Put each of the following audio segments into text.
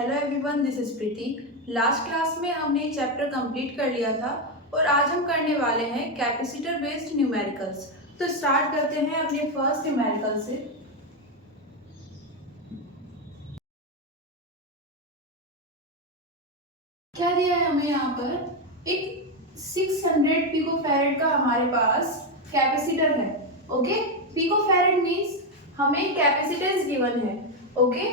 Hello everyone, this is Preeti. Last class में हमने chapter complete कर लिया था और आज हम करने वाले हैं कैपेसिटर बेस्ड न्यूमेरिकल्स। तो स्टार्ट करते हैं अपने फर्स्ट न्यूमेरिकल से। क्या दिया है हमें यहाँ पर? एक 600 पिकोफैरेड का हमारे पास कैपेसिटर है। ओके, पिकोफैरेड मीन्स हमें कैपेसिटेंस गिवन है। Okay,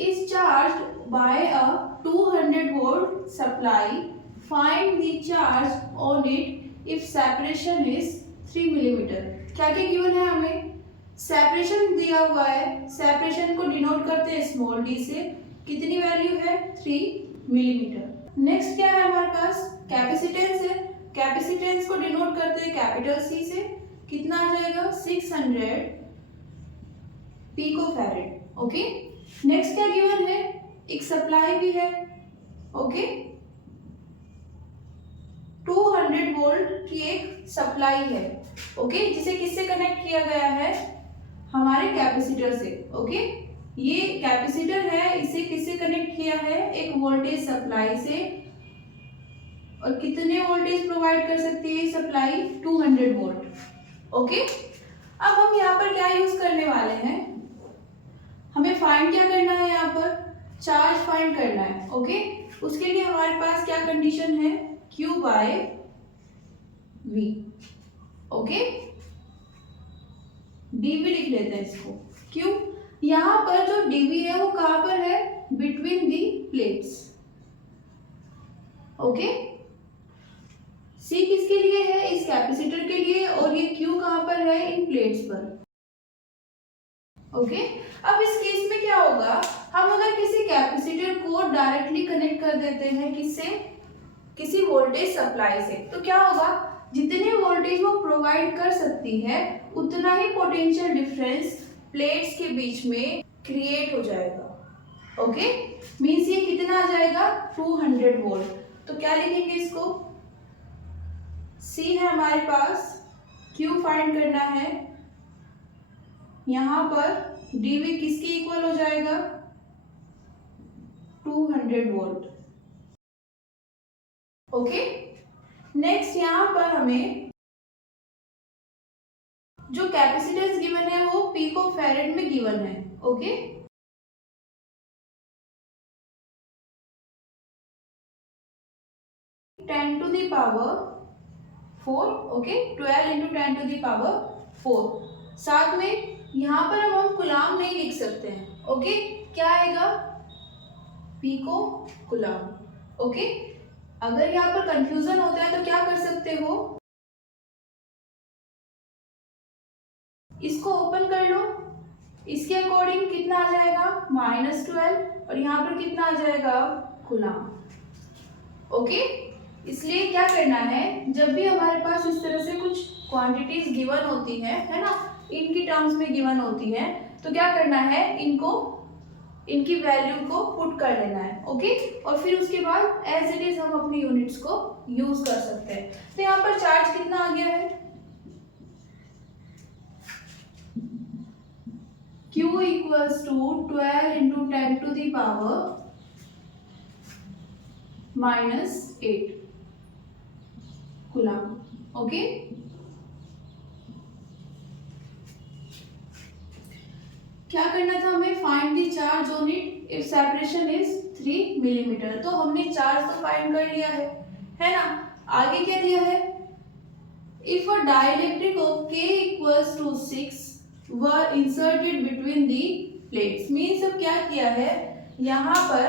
is charged by a 200 volt supply. Find the charge on it if separation is 3 millimeter. क्या क्या गिवन है हमें? सेपरेशन दिया हुआ है, सेपरेशन को डिनोट करते हैं स्मॉल डी से। कितनी वैल्यू है? 3 मिलीमीटर। नेक्स्ट क्या है हमारे पास? कैपेसिटेंस है, कैपेसिटेंस को डिनोट करते हैं कैपिटल सी से। कितना आ जाएगा? 600 पिकोफैरेड। ओके, नेक्स्ट क्या गिवन है? एक सप्लाई भी है। ओके, 200 वोल्ट की एक सप्लाई है। ओके, जिसे किससे कनेक्ट किया गया है? हमारे कैपेसिटर से। ओके, ये कैपेसिटर है, इसे किससे कनेक्ट किया है? एक वोल्टेज सप्लाई से। और कितने वोल्टेज प्रोवाइड कर सकती है सप्लाई? 200 वोल्ट। ओके, अब हम यहाँ पर क्या यूज करने वाले हैं? हमें फाइंड क्या करना है? यहाँ पर चार्ज फाइंड करना है। ओके, उसके लिए हमारे पास क्या कंडीशन है? Q by V। Okay, dV लिख लेते हैं इसको। क्यों? यहाँ पर जो dV है वो कहाँ पर है? Between the plates. Okay, C किसके लिए है? इस कैपेसिटर के लिए। और ये Q कहाँ पर है? इन प्लेट्स पर। ओके, अब इस केस में क्या होगा? हम अगर किसी कैपेसिटर को डायरेक्टली कनेक्ट कर देते हैं किससे? किसी वोल्टेज सप्लाई से, तो क्या होगा? जितने वोल्टेज वो प्रोवाइड कर सकती है उतना ही पोटेंशियल डिफरेंस प्लेट्स के बीच में क्रिएट हो जाएगा। ओके, मींस ये कितना आ जाएगा? 200 वोल्ट। तो क्या लिखेंगे इसको? C है हमारे पास, Q फाइंड करना है। यहाँ पर dV किसके इक्वल हो जाएगा? 200 वोल्ट। ओके, नेक्स्ट यहाँ पर हमें जो कैपेसिटेंस गिवन है वो पिकोफैरेड में गिवन है। Okay, ten to the power 4। Okay, 12 into 10 to the power 4। साथ में यहाँ पर अब हम कूलाम नहीं लिख सकते हैं। ओके, क्या आएगा? Pico coulomb. ओके, अगर यहाँ पर कंफ्यूजन होता है तो क्या कर सकते हो? इसको ओपन कर लो, इसके अकॉर्डिंग कितना आ जाएगा? -12। और यहाँ पर कितना आ जाएगा? कूलाम। ओके, इसलिए क्या करना है? जब भी हमारे पास इस तरह से कुछ क्वांटिटीज गिवन होती है ना, इनकी टर्म्स में गिवन होती है, तो क्या करना है? इनकी वैल्यू को पुट कर लेना है। ओके, और फिर उसके बाद एज इट इज हम अपनी यूनिट्स को यूज कर सकते हैं। तो यहाँ पर चार्ज कितना आ गया है? Q equals to 12 into 10 to the power -8 coulomb. Okay, क्या करना था हमें? Find the charge on it if separation is 3 millimetre. तो हमने चार्ज तो फाइंड कर लिया है ना? आगे क्या दिया है? If a dielectric of K equals to 6 were inserted between the plates. Means अब क्या किया है? यहाँ पर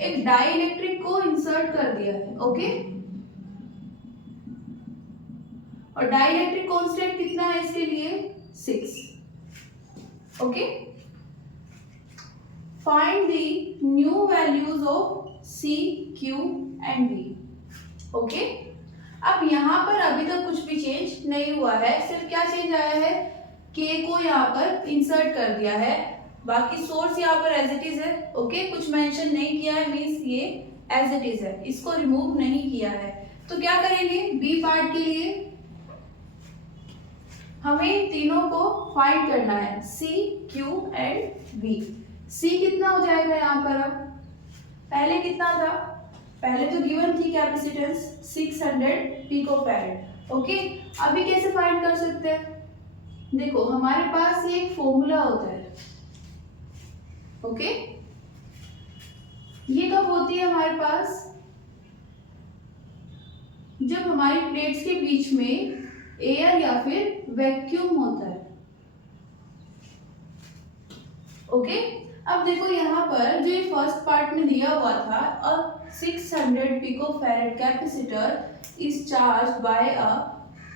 एक डाइलेक्ट्रिक को इंसर्ट कर दिया है। ओके, और डाइलेक्ट्रिक कांस्टेंट कितना है इसके लिए? 6। Okay, find the new values of C, Q and V। Okay, अब यहाँ पर अभी तक कुछ भी चेंज नहीं हुआ है, सिर्फ क्या चेंज आया है? K को यहाँ पर इंसर्ट कर दिया है, बाकी सोर्स यहाँ पर एज इट इज है। ओके, कुछ मेंशन नहीं किया है, मीन्स ये एज इट इज है, इसको रिमूव नहीं किया है। तो क्या करेंगे? बी पार्ट के लिए हमें तीनों को फाइंड करना है, C, Q and V। C कितना हो जाएगा यहाँ पर? अब पहले कितना था? पहले तो गिवन थी कैपेसिटेंस 600 पिकोफैरेड। ओके, अभी कैसे फाइंड कर सकते हैं? देखो हमारे पास ये एक फॉर्मूला होता है। ओके, ये कब होती है हमारे पास? जब हमारी प्लेट्स के बीच में एयर या फिर वैक्यूम होता है। ओके, अब देखो यहाँ पर जो ये फर्स्ट पार्ट में दिया हुआ था, अ 600 picofarad capacitor is charged bye a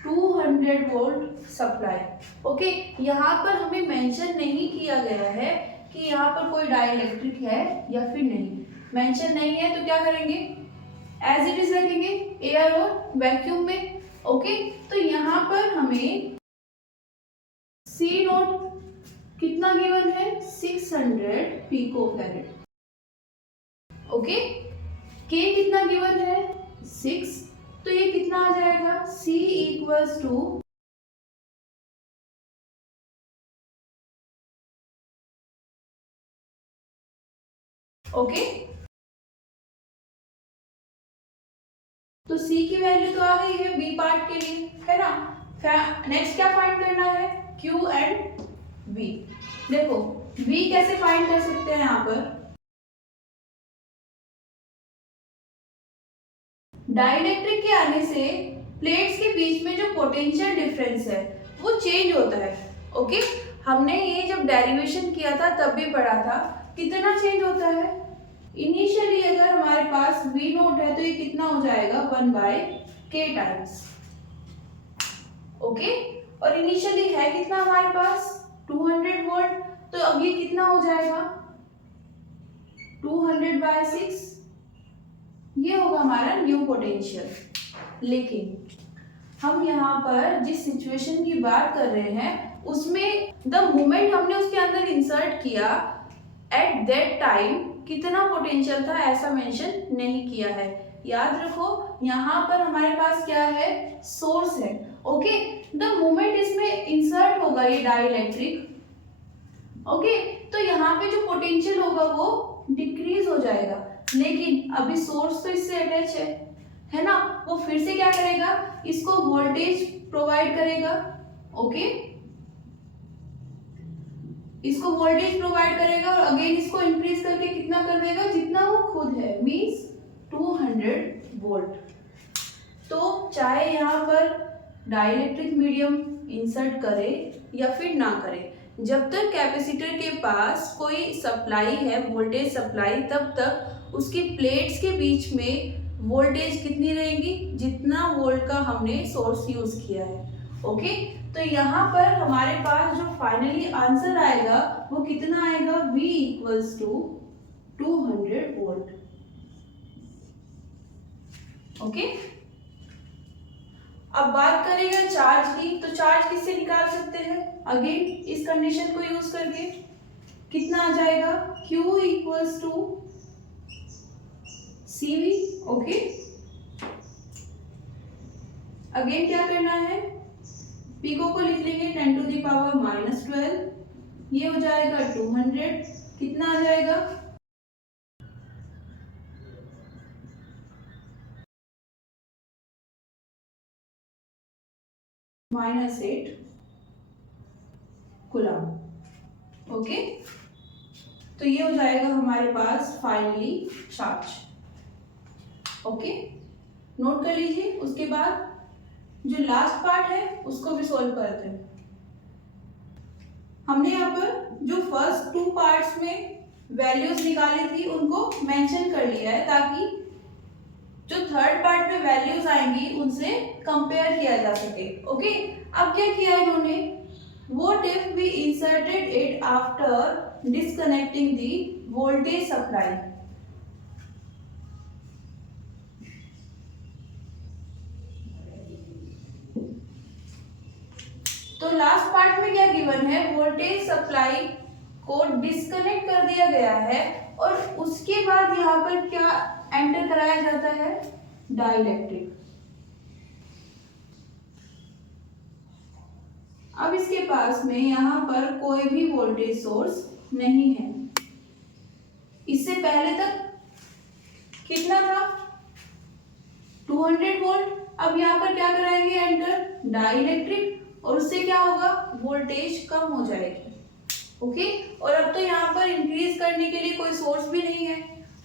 200 volt supply. Okay, यहाँ पर हमें मेंशन नहीं किया गया है कि यहाँ पर कोई डाइलेक्ट्रिक है या फिर नहीं। मेंशन नहीं है तो क्या करेंगे? एज इट इज रखेंगे एयर और वैक्यूम में। ओके, तो यहाँ पर हमें सी नोट कितना गिवन है? 600 पिकोफैरेड। ओके, के कितना गिवन है? 6। तो ये कितना आ जाएगा? C इक्वल्स टू ओके, तो C की वैल्यू तो आ गई है B पार्ट के लिए, है ना। नेक्स्ट क्या फाइंड करना है? Q and V। देखो V कैसे फाइंड कर सकते हैं? यहाँ पर डाइलेक्ट्रिक के आने से प्लेट्स के बीच में जो पोटेंशियल डिफरेंस है वो चेंज होता है। ओके, हमने ये जब डेरिवेशन किया था तब भी पढ़ा था, कितना चेंज होता है। इनिशियली अगर हमारे पास V नोट है तो ये कितना हो जाएगा? 1/k times. ओके, और इनिशियली है कितना हमारे पास? 200 वोल्ट। तो अब ये कितना हो जाएगा? 200/6। ये होगा हमारा न्यू पोटेंशियल। लेकिन हम यहाँ पर जिस सिचुएशन की बात कर रहे हैं उसमें द मोमेंट हमने उसके अंदर इंसर्ट किया एट दैट टाइम कितना पोटेंशियल था ऐसा मेंशन नहीं किया है। याद रखो यहाँ पर हमारे पास क्या है? सोर्स है। ओके, द मोमेंट इसमें इंसर्ट होगा ये डाइलेक्ट्रिक, ओके, तो यहाँ पे जो पोटेंशियल होगा वो डिक्रीज हो जाएगा। लेकिन अभी सोर्स तो इससे अटैच है ना, वो फिर से क्या करेगा? इसको वोल्टेज प्रोवाइड करेगा। ओके, इसको वोल्टेज प्रोवाइड करेगा और अगेन इसको इंक्रीज करके कितना कर देगा? जितना वो खुद है, मींस 200 वोल्ट। तो चाहे यहाँ पर डाइलेक्ट्रिक मीडियम इंसर्ट करे या फिर ना करे, जब तक कैपेसिटर के पास कोई सप्लाई है, वोल्टेज सप्लाई, तब तक उसकी प्लेट्स के बीच में वोल्टेज कितनी रहेगी? जितना वोल्ट का हमने सोर्स यूज किया है। ओके, तो यहाँ पर हमारे पास जो फाइनली आंसर आएगा वो कितना आएगा? V equals to 200 volt. Okay, अब बात करेंगे चार्ज की, तो चार्ज किससे निकाल सकते हैं? अगेन इस कंडीशन को यूज करके कितना आ जाएगा? Q equals to CV। Okay, again क्या करना है? पिको को लिख लेंगे 10⁻⁻12, ये हो जाएगा 200। कितना आ जाएगा? -8 कूलम। ओके, तो ये हो जाएगा हमारे पास फाइनली चार्ज। ओके, नोट कर लीजिए। उसके बाद जो लास्ट पार्ट है उसको भी सोल्व करते हैं। हमने यहाँ पर जो फर्स्ट 2 पार्ट्स में वैल्यूज निकाली थी उनको मेंशन कर लिया है ताकि जो थर्ड पार्ट में वैल्यूज आएंगी उनसे कंपेयर किया जा सके। ओके, अब क्या किया इन्होंने? What if we inserted it after disconnecting the voltage supply? तो लास्ट पार्ट में क्या गिवन है? वोल्टेज सप्लाई को डिस्कनेक्ट कर दिया गया है और उसके बाद यहाँ पर क्या एंटर कराया जाता है? डाइलेक्ट्रिक। अब इसके पास में यहाँ पर कोई भी वोल्टेज सोर्स नहीं है। कितना था 200 वोल्ट। अब यहाँ पर क्या कराएंगे एंटर डाइलेक्ट्रिक, और उससे क्या होगा वोल्टेज कम हो जाएगी। ओके, और अब तो यहाँ पर इंक्रीज करने के लिए कोई सोर्स भी नहीं है।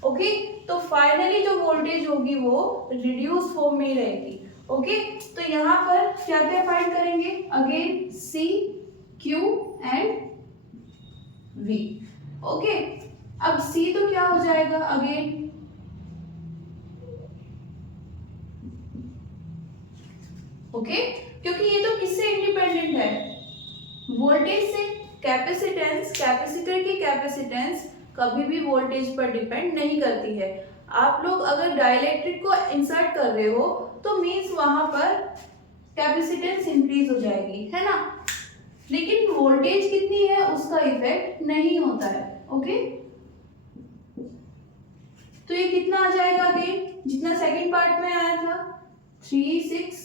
ओके, तो फाइनली जो वोल्टेज होगी वो रिड्यूस फॉर्म में ही रहेगी। ओके, तो यहाँ पर क्या क्या फाइंड करेंगे again C Q and V. Okay, अब सी तो क्या हो जाएगा अगेन ओके, क्योंकि ये तो किससे इंडिपेंडेंट है वोल्टेज से। कैपेसिटेंस, कैपेसिटर की कैपेसिटेंस कभी भी वोल्टेज पर डिपेंड नहीं करती है। आप लोग अगर डाइलेक्ट्रिक को इंसर्ट कर रहे हो तो मींस वहां पर कैपेसिटेंस इंक्रीज हो जाएगी, है ना, लेकिन वोल्टेज कितनी है उसका इफेक्ट नहीं होता है। ओके, तो ये कितना आ जाएगा अगेन जितना सेकंड पार्ट में आया था 3 6।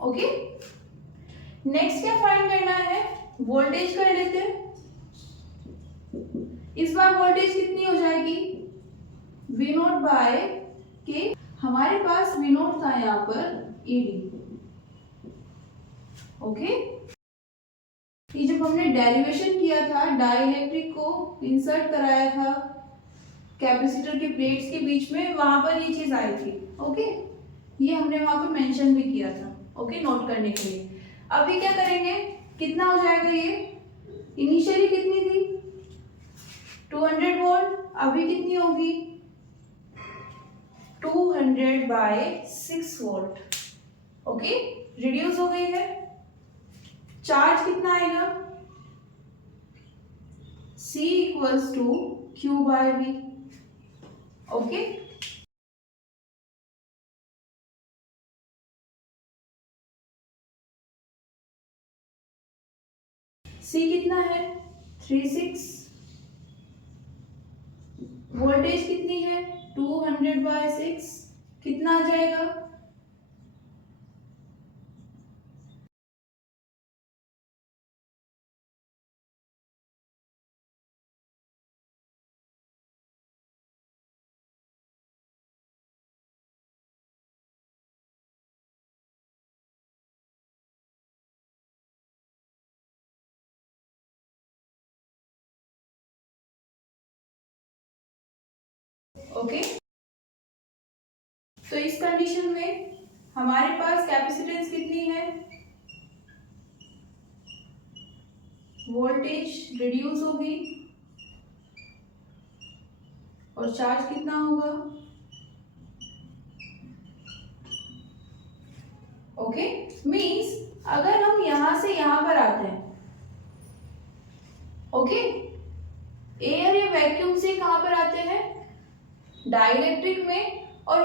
ओके, नेक्स्ट क्या फाइंड करना है वोल्टेज कर लेते हैं। इस बार वोल्टेज कितनी हो जाएगी V नोट बाय के, हमारे पास V नोट था यहाँ पर ED। ओके, ये जब हमने डेरिवेशन किया था डाइलेक्ट्रिक को इंसर्ट कराया था कैपेसिटर के प्लेट्स के बीच में, वहां पर ये चीज आई थी। ओके, ये हमने वहां पर मेंशन भी किया था। ओके, नोट करने के लिए। अभी क्या करेंगे कितना हो जाएगा ये, इनिशियली कितनी थी 200 वोल्ट, अभी कितनी होगी 200 बाय 6 वोल्ट। ओके, रिड्यूस हो गई है। चार्ज कितना आएगा C equals to Q by V। Okay, C कितना है 36, वोल्टेज कितनी है 200 बाय 6, कितना आ जाएगा ओके, तो इस कंडीशन में हमारे पास कैपेसिटेंस कितनी है, वोल्टेज रिड्यूस होगी और चार्ज कितना होगा। ओके, मींस अगर हम यहां से यहां पर आते हैं, ओके, एयर या वैक्यूम से कहां पर आते हैं डाइलेक्ट्रिक में, और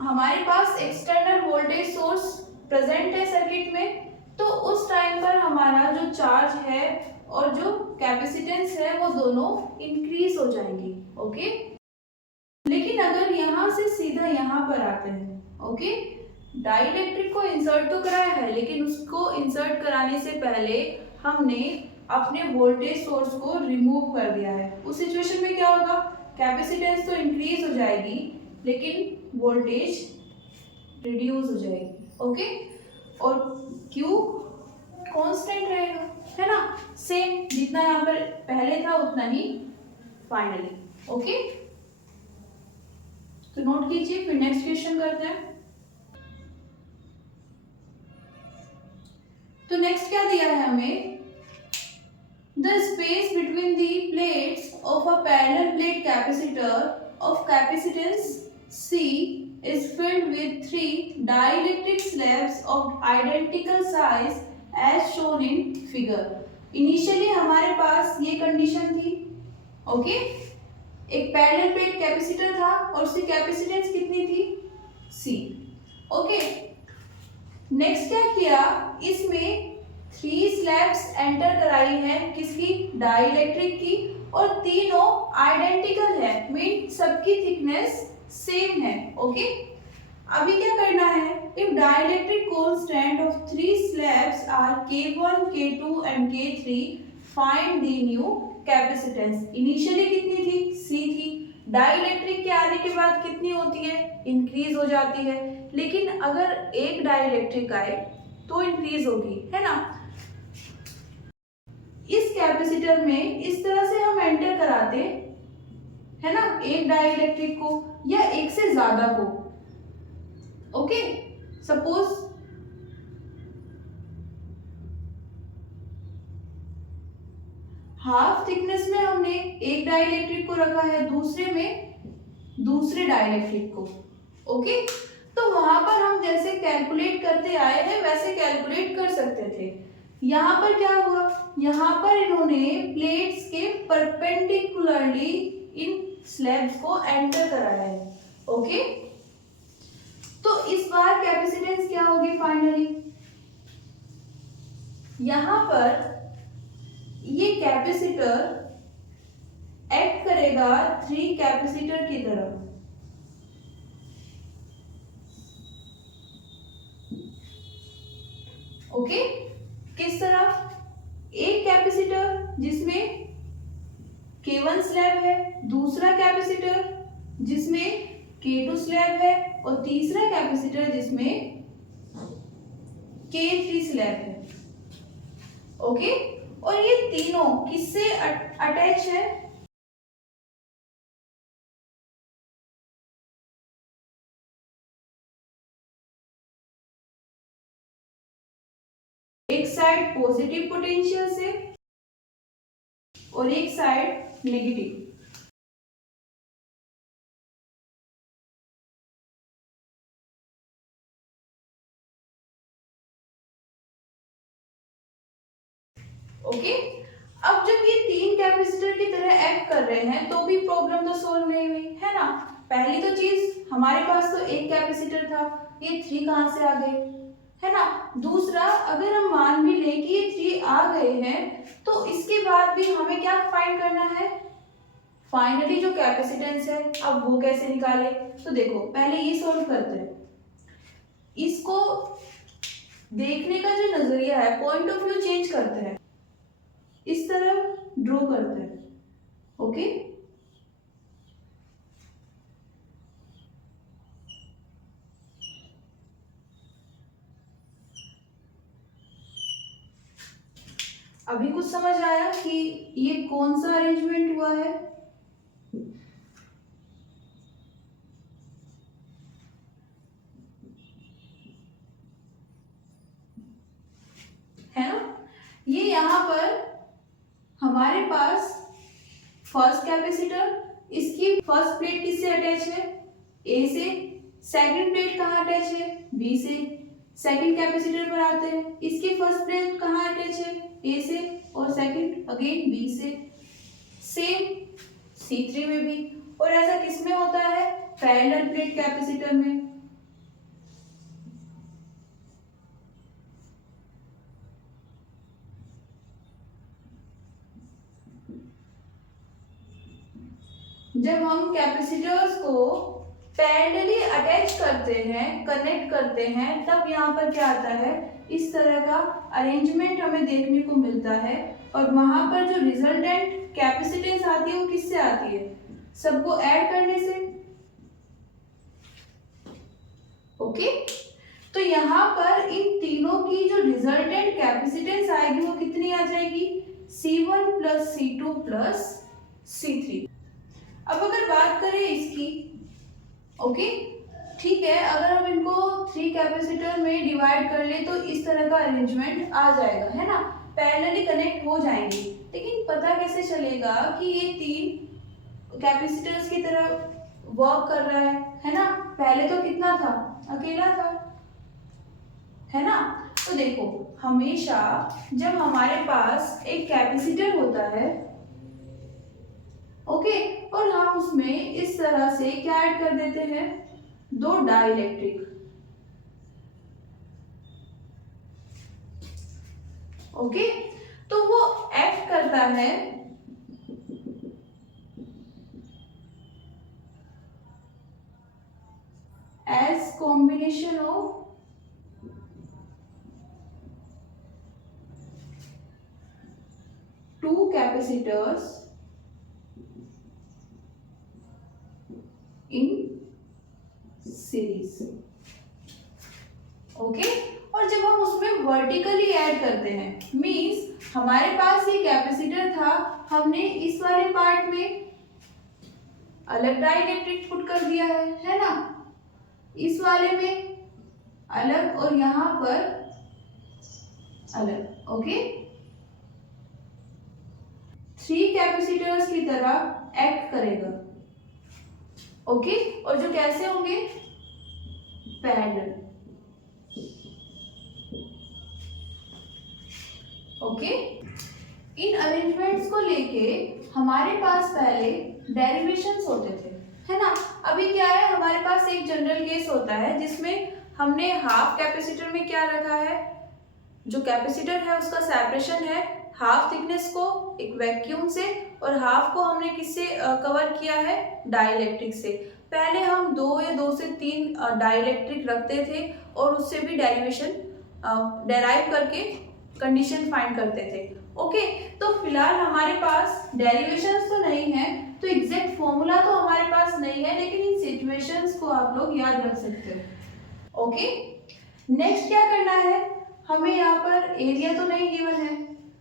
हमारे पास एक्सटर्नल वोल्टेज सोर्स प्रेजेंट है सर्किट में, तो उस टाइम पर हमारा जो चार्ज है और जो कैपेसिटेंस है वो दोनों इंक्रीज हो जाएंगी। ओके, लेकिन अगर यहाँ से सीधा यहाँ पर आते हैं, ओके, डाइलेक्ट्रिक को इंसर्ट तो कराया है, लेकिन उसको इंसर्ट कराने से पहले हमने अपने वोल्टेज सोर्स को रिमूव कर दिया है। उस सिचुएशन में क्या होगा, कैपेसिटेंस तो इंक्रीज हो जाएगी लेकिन वोल्टेज रिड्यूस हो जाएगी। ओके, और Q कांस्टेंट रहेगा, है ना, सेम जितना यहाँ पर पहले था उतना ही फाइनली। ओके, तो नोट कीजिए, फिर नेक्स्ट क्वेश्चन करते हैं। तो नेक्स्ट क्या दिया है हमें, the space between the plates of a parallel plate capacitor of capacitance C is filled with 3 dielectric slabs of identical size as shown in figure। Initially हमारे पास ये कंडीशन थी। ओके, एक पैरेलल प्लेट कैपेसिटर था और उसकी capacitance कितनी थी C। Okay, next क्या किया, इसमें 3 स्लैब्स एंटर कराई है किसकी डाइलेक्ट्रिक की, और तीनों आइडेंटिकल है, मीन सबकी थिकनेस सेम है। ओके, अभी क्या करना है, if dielectric constant of 3 slabs are K1 K2 and K3 find the new capacitance. Initially कितनी थी C थी, डाइलेक्ट्रिक के आने के बाद कितनी होती है, इंक्रीज हो जाती है। लेकिन अगर एक डाइलेक्ट्रिक आए तो इंक्रीज होगी, है ना। इस कैपेसिटर में इस तरह से हम एंटर कराते है ना, एक डाइलेक्ट्रिक को या एक से ज्यादा को। ओके, सपोज हाफ थिकनेस में हमने एक डाइलेक्ट्रिक को रखा है, दूसरे में दूसरे डाइलेक्ट्रिक को। ओके, तो वहां पर हम जैसे कैलकुलेट करते आए हैं वैसे कैलकुलेट कर सकते थे। यहाँ पर क्या हुआ, यहाँ पर इन्होंने प्लेट्स के परपेंडिकुलरली इन स्लैब्स को एंटर कराया है। ओके, तो इस बार कैपेसिटेंस क्या होगी फाइनली, यहाँ पर ये कैपेसिटर एक्ट करेगा 3 कैपेसिटर की तरह। ओके, किस तरह, एक कैपेसिटर जिसमें K1 स्लैब है, दूसरा कैपेसिटर जिसमें K2 स्लैब है और तीसरा कैपेसिटर जिसमें K3 स्लैब है। ओके, और ये तीनों किससे अटैच है, एक साइड पॉजिटिव पोटेंशियल से और एक साइड नेगेटिव। ओके, अब जब ये 3 कैपेसिटर की तरह एक्ट कर रहे हैं तो भी प्रॉब्लम तो सॉल्व नहीं हुई, है ना। पहली तो चीज, हमारे पास तो एक कैपेसिटर था, ये 3 कहां से आ गए, है ना। दूसरा, अगर हम मान भी लें कि ये 3 आ गए हैं तो इसके बाद भी हमें क्या फाइंड करना है, फाइनली जो कैपेसिटेंस है। अब वो कैसे निकाले, तो देखो पहले ये सॉल्व करते हैं। इसको देखने का जो नजरिया है, पॉइंट ऑफ व्यू चेंज करते हैं, इस तरह ड्रॉ करते हैं। ओके, अभी कुछ समझ आया कि ये कौन सा अरेंजमेंट हुआ है। है ना, ये यहाँ पर हमारे पास फर्स्ट कैपेसिटर, इसकी फर्स्ट प्लेट किससे अटैच है, ए से। सेकंड प्लेट कहाँ अटैच है, बी से। सेकंड कैपेसिटर पर आते हैं, इसकी फर्स्ट प्लेट कहाँ अटैच है, ए से, और सेकंड अगेन बी से। सेम C3 में भी, और ऐसा किस में होता है, पैरेलल प्लेट कैपेसिटर में। जब हम कैपेसिटर्स को पैरेलली अटैच करते हैं, कनेक्ट करते हैं, तब यहाँ पर क्या आता है, इस तरह का अरेंजमेंट हमें देखने को मिलता है। और वहां पर जो रिजल्टेंट कैपेसिटेंस आती है वो किससे आती है, सबको ऐड करने से। ओके, तो यहाँ पर इन तीनों की जो रिजल्टेंट कैपेसिटेंस आएगी वो कितनी आ जाएगी, C1 plus C2 plus C3। अब अगर बात करें इसकी, ओके ठीक है, अगर हम इनको 3 कैपेसिटर में डिवाइड कर ले तो इस तरह का अरेंजमेंट आ जाएगा, है ना, पैरेलली कनेक्ट हो जाएंगे। लेकिन पता कैसे चलेगा कि ये 3 कैपेसिटर्स की तरह वर्क कर रहा है ना। पहले तो कितना था, अकेला था, है ना। तो देखो, हमेशा जब हमारे पास एक कैपेसिटर होता है, ओके, और हम उसमें इस तरह से क्या ऐड कर देते हैं, 2 डाइलेक्ट्रिक। ओके, तो वो एक्ट करता है as combination of two capacitors in series. Okay, और जब हम उसमें वर्टिकली ऐड करते हैं मींस हमारे पास ये कैपेसिटर था, हमने इस वाले पार्ट में अलग डाइलेक्ट्रिक पुट कर दिया है ना, इस वाले में अलग और यहां पर अलग। ओके, 3 कैपेसिटर्स की तरह एक्ट करेगा। ओके, और जो कैसे होंगे, पैरेलल। ओके, इन अरेंजमेंट्स को लेके हमारे पास पहले डेरिवेशंस होते थे, है ना। अभी क्या है, हमारे पास एक जनरल केस होता है जिसमें हमने हाफ कैपेसिटर में क्या रखा है, जो कैपेसिटर है उसका सेपरेशन है हाफ थिकनेस को एक वैक्यूम से, और हाफ को हमने किससे कवर किया है, डाइलेक्ट्रिक से। पहले हम 2 या 2 से 3 डाइलेक्ट्रिक रखते थे और उससे भी डेरिवेशन डेराइव करके कंडीशन फाइंड करते थे। ओके, तो फिलहाल हमारे पास डेरिवेशंस तो नहीं है, तो एग्जैक्ट फॉर्मूला तो हमारे पास नहीं है, लेकिन इन सिचुएशंस को आप लोग याद रख सकते हो। ओके, नेक्स्ट क्या करना है, हमें यहाँ पर एरिया तो नहीं गिवन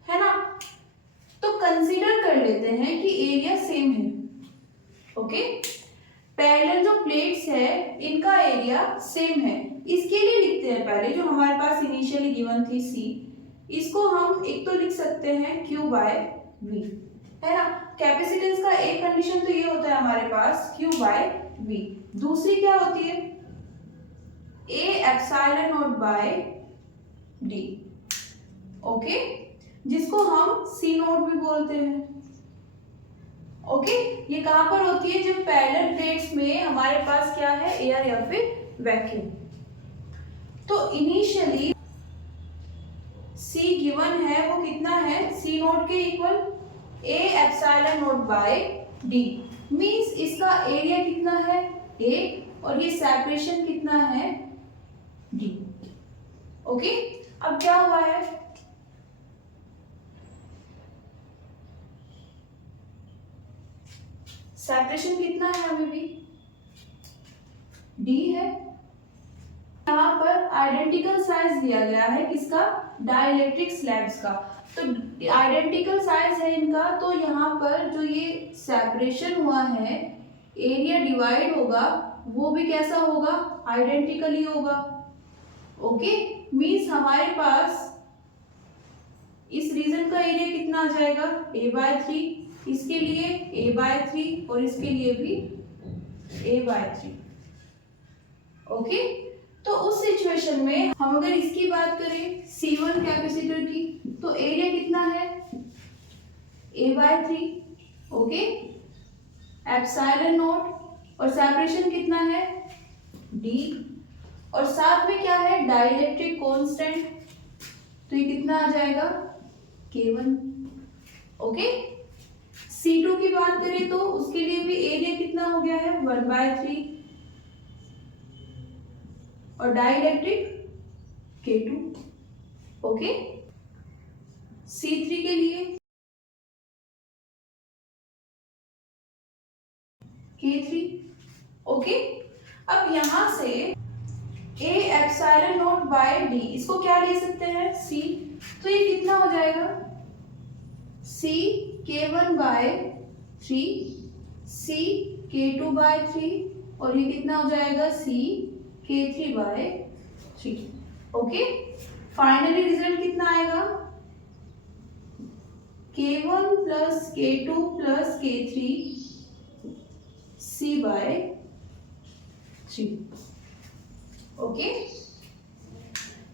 है ना, तो कंसीडर कर लेते हैं कि एरिया सेम है। ओके, पैरेलल जो प्लेट्स है इनका एरिया सेम है, इसके लिए लिखते हैं पहले जो हमारे पास इनिशियली गिवन थी सी, इसको हम एक तो लिख सकते हैं Q बाय V, है ना। कैपेसिटेंस का एक कंडीशन तो ये होता है हमारे पास Q बाय V, दूसरी क्या होती है A epsilon naught by D। Okay, जिसको हम C नोट भी बोलते हैं। ओके, ये कहां पर होती है, जब पैरेलल प्लेट्स में हमारे पास क्या है, एयर या फिर वैक्यूम। तो इनिशियली C गिवन है वो कितना है, C नोट के equal A epsilon naught by D, means इसका एरिया कितना है A और ये सेपरेशन कितना है D। ओके, अब क्या हुआ है, सेपरेशन कितना है अभी भी D है। यहाँ पर आइडेंटिकल साइज दिया गया है किसका, डाइलेक्ट्रिक स्लैब्स का, तो आइडेंटिकल साइज है इनका, तो यहाँ पर जो ये सेपरेशन हुआ है एरिया डिवाइड होगा वो भी कैसा होगा, आइडेंटिकली होगा। ओके, मींस हमारे पास इस रीजन का एरिया कितना आ जाएगा, A/3, इसके लिए A/3 और इसके लिए भी A/3। ओके, तो उस सिचुएशन में हम अगर इसकी बात करें C1 कैपेसिटर की, तो एरिया कितना है A/3। ओके, एप्सिलॉन नॉट और सेपरेशन कितना है D, और साथ में क्या है डाइलेक्ट्रिक कांस्टेंट, तो ये कितना आ जाएगा K1। ओके, C2 की बात करें तो उसके लिए भी एरिया कितना हो गया है 1/3 और डाइलेक्ट्रिक K2। ओके, C3 के लिए K3। ओके, अब यहां से A epsilon naught by D, इसको क्या ले सकते हैं C, तो ये कितना हो जाएगा C K1/3, C K2/3 और ये कितना हो जाएगा C K3/3। Okay, finally result कितना आएगा K1 plus K2 plus K3 C/3। Okay,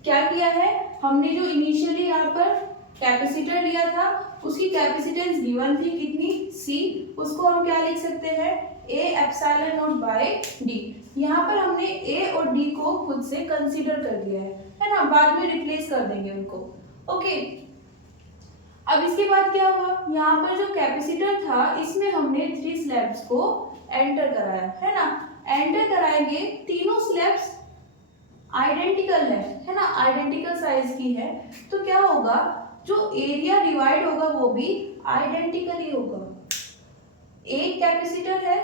क्या किया है हमने, जो इनिशियली यहाँ पर कैपेसिटर लिया था उसकी कैपेसिटेंस गिवन थी कितनी C, उसको हम क्या लिख सकते हैं A epsilon naught by D। यहाँ पर हमने A और D को खुद से कंसीडर कर दिया है ना, बाद में रिप्लेस कर देंगे उनको। ओके, अब इसके बाद क्या हुआ, यहाँ पर जो कैपेसिटर था इसमें हमने 3 स्लैब्स को एंटर कराया है ना, एंटर कराएंगे, तीनों स्लैब्स आइडेंटिकल है ना, आइडेंटिकल साइज की है, तो क्या होगा जो एरिया डिवाइड होगा वो भी आइडेंटिकली होगा। एक कैपेसिटर है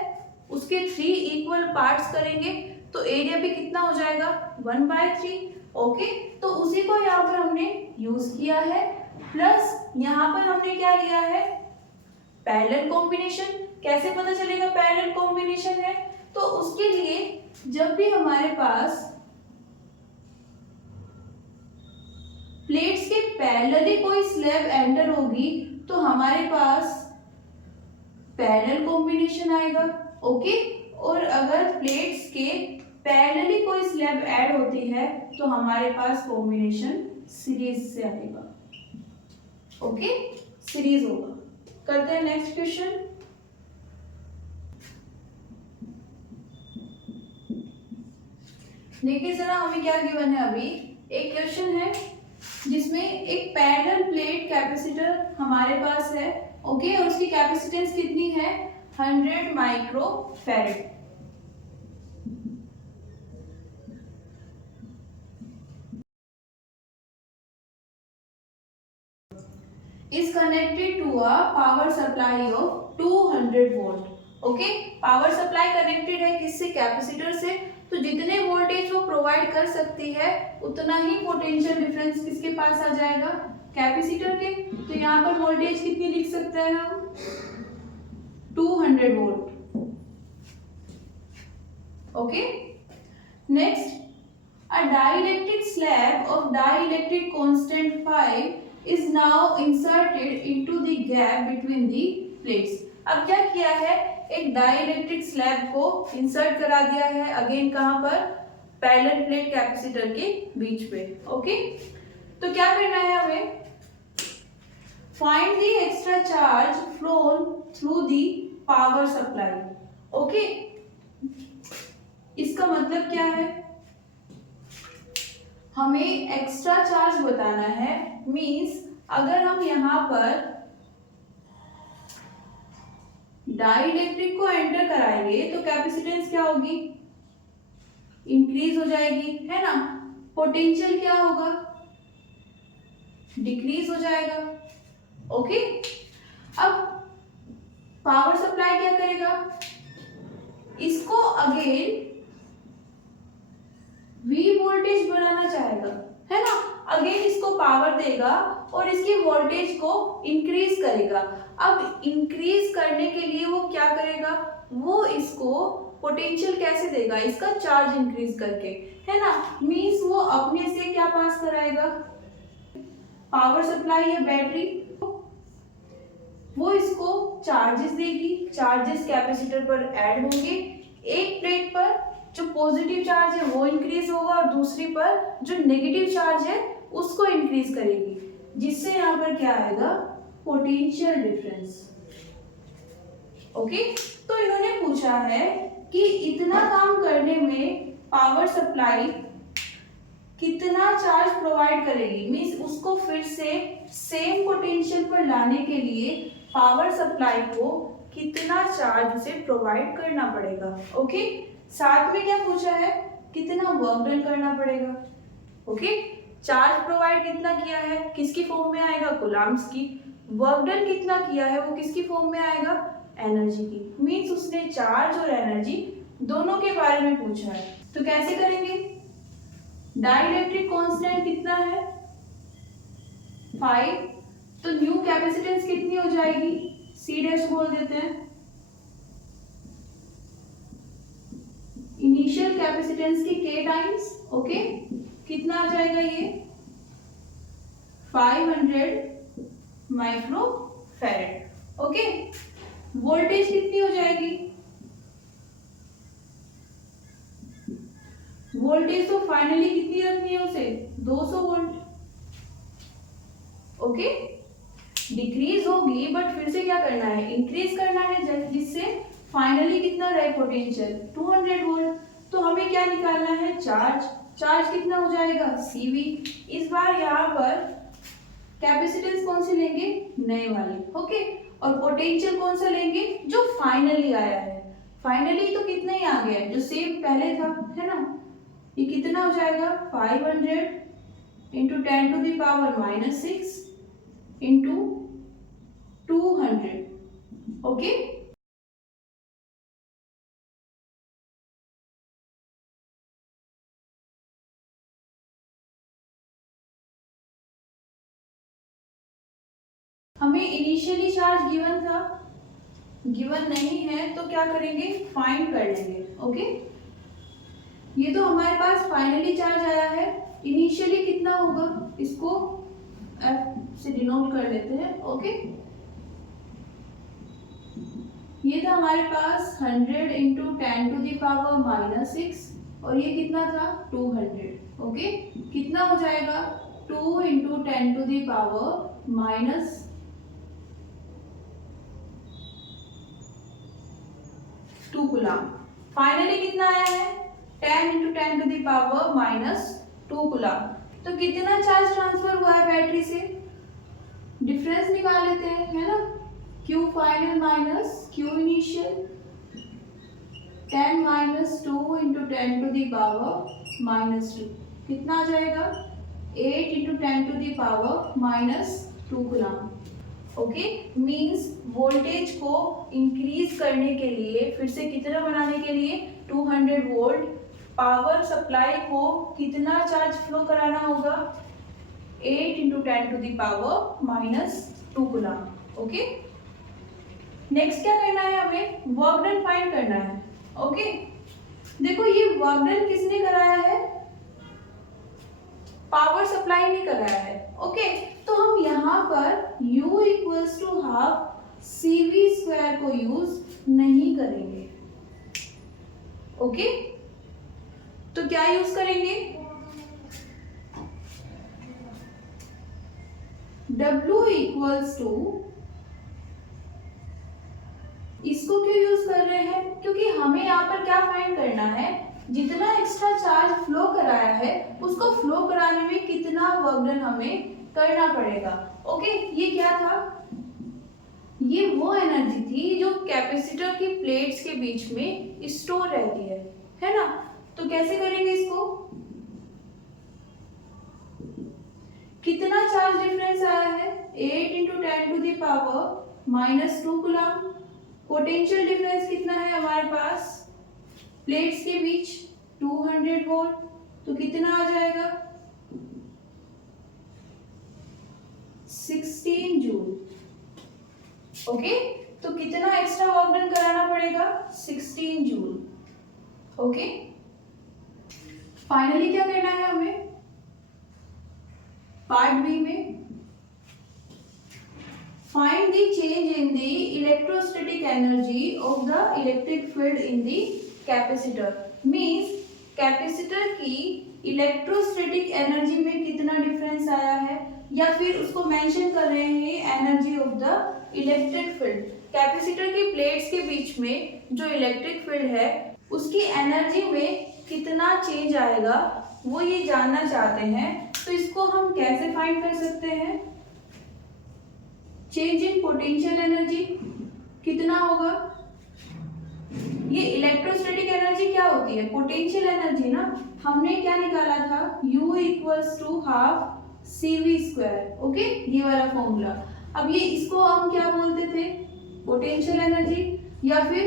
उसके 3 इक्वल पार्ट्स करेंगे तो एरिया भी कितना हो जाएगा 1/3। ओके, तो उसी को यहाँ पर हमने यूज किया है, प्लस यहाँ पर हमने क्या लिया है पैरेलल कॉम्बिनेशन। कैसे पता चलेगा पैरेलल कॉम्बिनेशन है, तो उसके लिए जब भी हमारे पास प्लेट्स के पैरेलली कोई स्लैब एंटर होगी तो हमारे पास पैरेलल कॉम्बिनेशन आएगा। ओके, और अगर प्लेट्स के पैरेलली कोई स्लैब ऐड होती है तो हमारे पास कॉम्बिनेशन सीरीज से आएगा। ओके, सीरीज होगा। करते हैं नेक्स्ट क्वेश्चन। देखिए जरा हमें क्या गिवन है। अभी एक क्वेश्चन है जिसमें एक पैरेलल प्लेट कैपेसिटर हमारे पास है। ओके, और उसकी कैपेसिटेंस कितनी है 100 micro farad. Is connected to a power supply of 200 volt. Okay, power supply connected है किससे कैपेसिटर से, तो जितने वोल्टेज वो प्रोवाइड कर सकती है उतना ही पोटेंशियल डिफरेंस किसके पास आ जाएगा कैपेसिटर के। तो यहाँ पर वोल्टेज कितनी लिख सकते हैं हम 200 volt. Okay, next a dielectric slab of dielectric constant 5 is now inserted into the gap between the plates। अब क्या किया है, एक डाइलेक्ट्रिक स्लैब को इंसर्ट करा दिया है अगेन कहां पर पैरेलल प्लेट कैपेसिटर के बीच पे। ओके, तो क्या करना है हमें find the extra charge phloem through the power supply. Okay, इसका मतलब क्या है, हमें एक्स्ट्रा चार्ज बताना है। मींस अगर हम यहाँ पर डाइलेक्ट्रिक को एंटर कराएंगे तो कैपेसिटेंस क्या होगी इंक्रीज हो जाएगी, है ना। पोटेंशियल क्या होगा डिक्रीज हो जाएगा। ओके, अब पावर सप्लाई क्या करेगा, इसको अगेन V वोल्टेज बनाना चाहेगा, है ना। अगेन इसको पावर देगा और इसकी वोल्टेज को इंक्रीज करेगा। अब इंक्रीज करने के लिए वो क्या करेगा, वो इसको पोटेंशियल कैसे देगा, इसका चार्ज इंक्रीज करके, है ना। मींस वो अपने से क्या पास कराएगा पावर सप्लाई या बैटरी, वो इसको चार्जेस देगी। चार्जेस कैपेसिटर पर ऐड होंगे। एक प्लेट पर जो पॉजिटिव चार्ज है वो इंक्रीज होगा और दूसरी पर जो नेगेटिव चार्ज है उसको इंक्रीज करेगी, जिससे यहाँ पर क्या आएगा पोटेंशियल डिफरेंस। ओके, तो इन्होंने पूछा है कि इतना काम करने में पावर सप्लाई कितना चार्ज प्रोवाइड करेगी। मींस उसको फिर से सेम पोटेंशियल पर लाने के लिए पावर सप्लाई को कितना चार्ज उसे प्रोवाइड करना पड़ेगा। ओके, साथ में क्या पूछा है कितना वर्क डन करना पड़ेगा। ओके, चार्ज प्रोवाइड कितना किया है किसकी फॉर्म में आएगा कूलम्ब्स की, वर्क डन कितना किया है वो किसकी फॉर्म में आएगा एनर्जी की। मींस उसने चार्ज और एनर्जी दोनों के बारे में पूछा है। तो कैसे करेंगे, डाइलेक्ट्रिक कांस्टेंट कितना है 5, तो न्यू कैपेसिटेंस कितनी हो जाएगी C डैश बोल देते हैं। इनिशियल कैपेसिटेंस की K टाइम्स, ओके, कितना आ जाएगा ये 500 माइक्रो फैरेड। ओके, वोल्टेज कितनी हो जाएगी, वोल्टेज तो फाइनली कितनी रखनी है उसे 200 वोल्ट। ओके, डिक्रीज होगी बट फिर से क्या करना है इंक्रीज करना है, जिससे फाइनली कितना रहे पोटेंशियल 200 वोल्ट। तो हमें क्या निकालना है चार्ज, चार्ज कितना हो जाएगा CV। इस बार यहाँ पर कैपेसिटेंस कौन सी लेंगे नए वाली। ओके, और पोटेंशियल कौन सा लेंगे जो फाइनली आया है। फाइनली तो कितना ही आ गया है जो सेम पहले था, है ना। ये कितना हो जाएगा 500 इंटू 10⁻⁻6 इंटू 200। ओके, हमें इनिशियली चार्ज गिवन था, गिवन नहीं है तो क्या करेंगे, फाइंड कर लेंगे। ओके, ये तो हमारे पास फाइनली चार्ज आया है, इनिशियली कितना होगा इसको F से डिनोट कर लेते हैं। ओके, ये था हमारे पास 100 इंटू 10 टू द पावर -6 और ये कितना था 200। ओके, कितना हो जाएगा 2 into 10 to the power -2 coulomb. Finally कितना आया है 10 into 10 to the power -2 coulomb. तो कितना चार्ज ट्रांसफर हुआ है बैटरी से, डिफरेंस निकाल लेते हैं, है ना। Q final minus Q initial, 10 minus 2 into 10 to the power -2 कितना आ जाएगा 8 into 10 to the power -2 coulomb. Okay, means voltage को इंक्रीज करने के लिए, फिर से कितना बनाने के लिए 200 वोल्ट पावर सप्लाई को कितना चार्ज फ्लो कराना होगा 8 into 10 to the power -2 coulomb. Okay, next क्या करना है, हमें वर्क डन फाइंड करना है। ओके, देखो ये वर्क डन किसने कराया है, पावर सप्लाई ने कराया है। ओके, तो हम यहाँ पर U equals to half CV² को यूज नहीं करेंगे। ओके, तो क्या यूज करेंगे, W इक्वल्स टू, इसको क्यों यूज कर रहे हैं, क्योंकि हमें यहाँ पर क्या फाइंड करना है, जितना एक्स्ट्रा चार्ज फ्लो कराया है उसको फ्लो कराने में कितना वर्क डन हमें करना पड़ेगा। ओके, ये क्या था, ये वो एनर्जी थी जो कैपेसिटर की प्लेट्स के बीच में स्टोर रहती है ना। तो कैसे करेंगे इसको, कितना चार्ज डिफरेंस आया है 8 into 10 to the power -2 coulomb. Potential difference कितना है हमारे पास प्लेट्स के बीच 200 वोल्ट, तो कितना आ जाएगा 16 जूल। ओके, तो कितना एक्स्ट्रा वर्क डन कराना पड़ेगा 16 जूल। ओके, फाइनली क्या करना है हमें, पार्ट बी में find the change in the electrostatic energy of the electric field in the capacitor। means capacitor की इलेक्ट्रोस्टैटिक एनर्जी में कितना डिफरेंस आया है, या फिर उसको मेंशन कर रहे हैं energy of the electric field. Capacitor की प्लेट्स के बीच में जो इलेक्ट्रिक फील्ड है उसकी एनर्जी में कितना चेंज आएगा वो ये जानना चाहते हैं। तो इसको हम कैसे फाइंड कर सकते हैं, चेंज इन पोटेंशियल एनर्जी कितना होगा, ये इलेक्ट्रोस्टैटिक एनर्जी क्या होती है, पोटेंशियल एनर्जी ना, हमने क्या निकाला था U equals to half CV²। Okay, ये वाला फॉर्मूला। अब ये इसको हम क्या बोलते थे, पोटेंशियल एनर्जी या फिर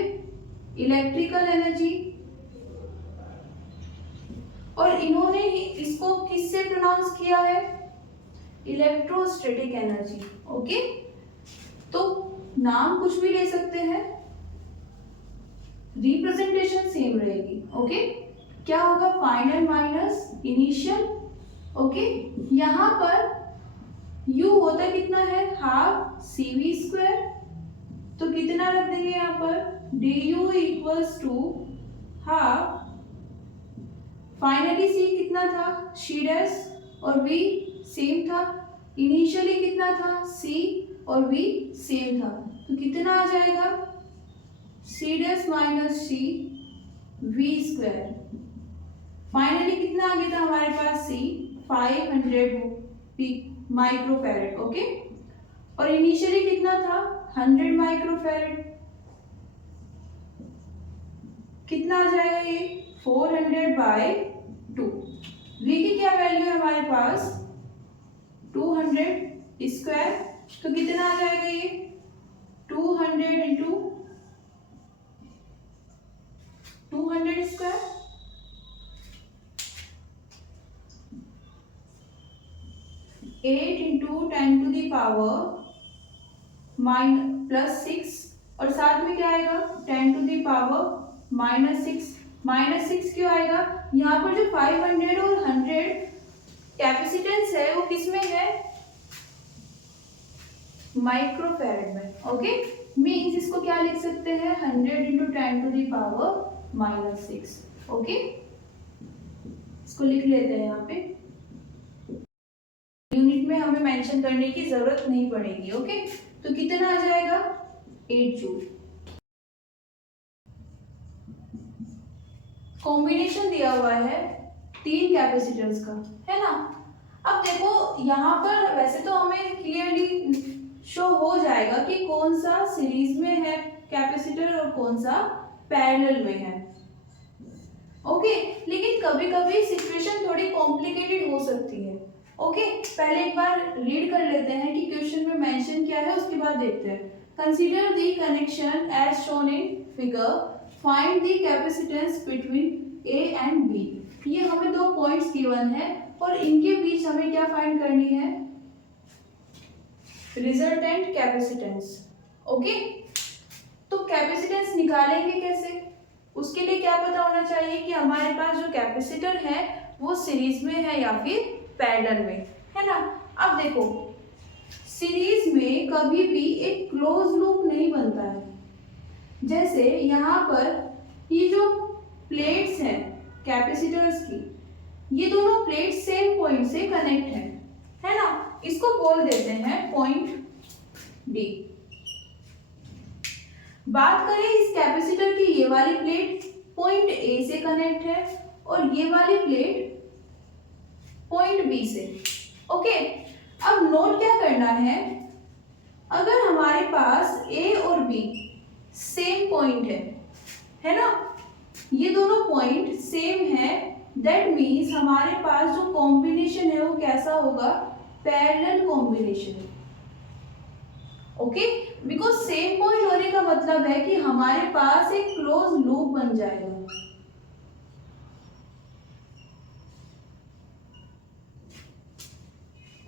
इलेक्ट्रिकल एनर्जी, और इन्होंने इसको किससे प्रोनाउंस किया है, इलेक्ट्रोस्टैटिक एनर्जी। ओके, तो नाम कुछ भी ले सकते हैं, रिप्रेजेंटेशन सेम रहेगी। ओके, क्या होगा फाइनल माइनस इनिशियल। ओके, यहाँ पर U होता कितना है हाफ CV², तो कितना रख देंगे यहाँ पर du equals to half, finally C कितना था C' और V सेम था, इनिशियली कितना था C और V सेम था, तो कितना आ जाएगा C' minus C V²। Finally कितना आ गया था हमारे पास C 500 माइक्रोफैरेड। ओके, और इनिशियली कितना था 100 माइक्रोफैरेड, कितना आ जाएगा ये 400/2। V की क्या वैल्यू है हमारे पास 200², तो कितना आ जाएगा ये 200 into 200², eight into 10 to the power +6 और साथ में क्या आएगा 10⁻⁻6। -6 क्यों आएगा? यहाँ पर जो 500 और 100 कैपेसिटेंस है वो किस में है? माइक्रोफैरड में। ओके, मीन्स इसको क्या लिख सकते हैं? 100 × 10⁻⁻6। ओके, इसको लिख लेते हैं यहाँ पे। यूनिट में हमें मेंशन करने की जरूरत नहीं पड़ेगी। ओके, तो कितना आ जाएगा? 8 जूल। कॉम्बिनेशन दिया हुआ है 3 कैपेसिटर्स का, है ना। अब देखो यहाँ पर वैसे तो हमें क्लियरली शो हो जाएगा कि कौन सा सीरीज में है कैपेसिटर और कौन सा पैरेलल में है। ओके, लेकिन कभी कभी सिचुएशन थोड़ी कॉम्प्लिकेटेड हो सकती है। ओके, पहले एक बार रीड कर लेते हैं कि क्वेश्चन में मेंशन क्या है, उसके बाद देखते हैं। Consider the connection as shown in figure, find the capacitance between A and B. ये हमें 2 पॉइंट्स गिवन है और इनके बीच हमें क्या फाइंड करनी है? Resultant capacitance. ओके, तो कैपेसिटेंस निकालेंगे कैसे? उसके लिए क्या पता होना चाहिए कि हमारे पास जो कैपेसिटर है वो सीरीज में है या फिर पैरेलल में, है ना। अब देखो सीरीज में कभी भी एक क्लोज लूप नहीं बनता है। जैसे यहाँ पर ये जो प्लेट्स हैं कैपेसिटर्स की, ये दोनों प्लेट सेम पॉइंट से कनेक्ट है ना। इसको बोल देते हैं पॉइंट डी। बात करें इस कैपेसिटर की, ये वाली प्लेट पॉइंट ए से कनेक्ट है और ये वाली प्लेट पॉइंट बी से। ओके, अब नोट क्या करना है, अगर हमारे पास ए और बी सेम पॉइंट है ना, ये दोनों पॉइंट सेम है, दैट मीन्स हमारे पास जो कॉम्बिनेशन है वो कैसा होगा? Parallel combination. Okay, because same point होने का मतलब है कि हमारे पास एक क्लोज लूप बन जाएगा।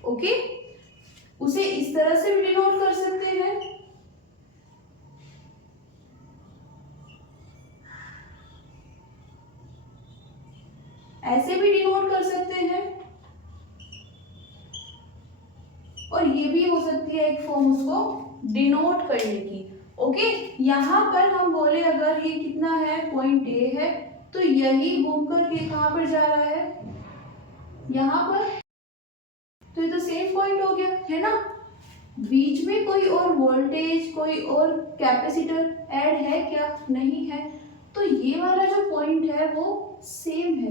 ओके, उसे इस तरह से भी डिनोट कर सकते हैं। ऐसे भी डिनोट कर सकते हैं और ये भी हो सकती है एक फॉर्म उसको डिनोट करने की। ओके, यहाँ पर हम बोले अगर ये कितना है? पॉइंट ए है, तो यही घूम कर के कहाँ पर जा रहा है? यहाँ पर। तो ये तो सेम पॉइंट हो गया, है ना। बीच में कोई और वोल्टेज, कोई और कैपेसिटर ऐड है क्या? नहीं है। तो ये वाला जो पॉइंट है वो सेम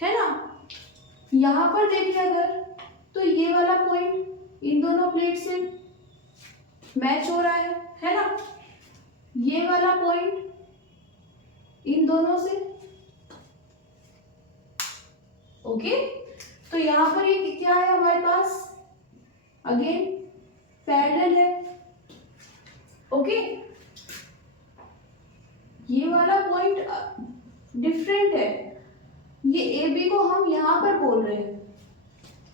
है ना। यहाँ पर देखिए अगर, तो ये वाला पॉइंट इन दोनों प्लेट से मैच हो रहा है ना। ये वाला पॉइंट इन दोनों से। ओके, तो यहाँ पर ये क्या है हमारे पास? अगेन पैरेलल है। ओके, ये वाला पॉइंट डिफरेंट है, ये ए बी को हम यहाँ पर बोल रहे हैं।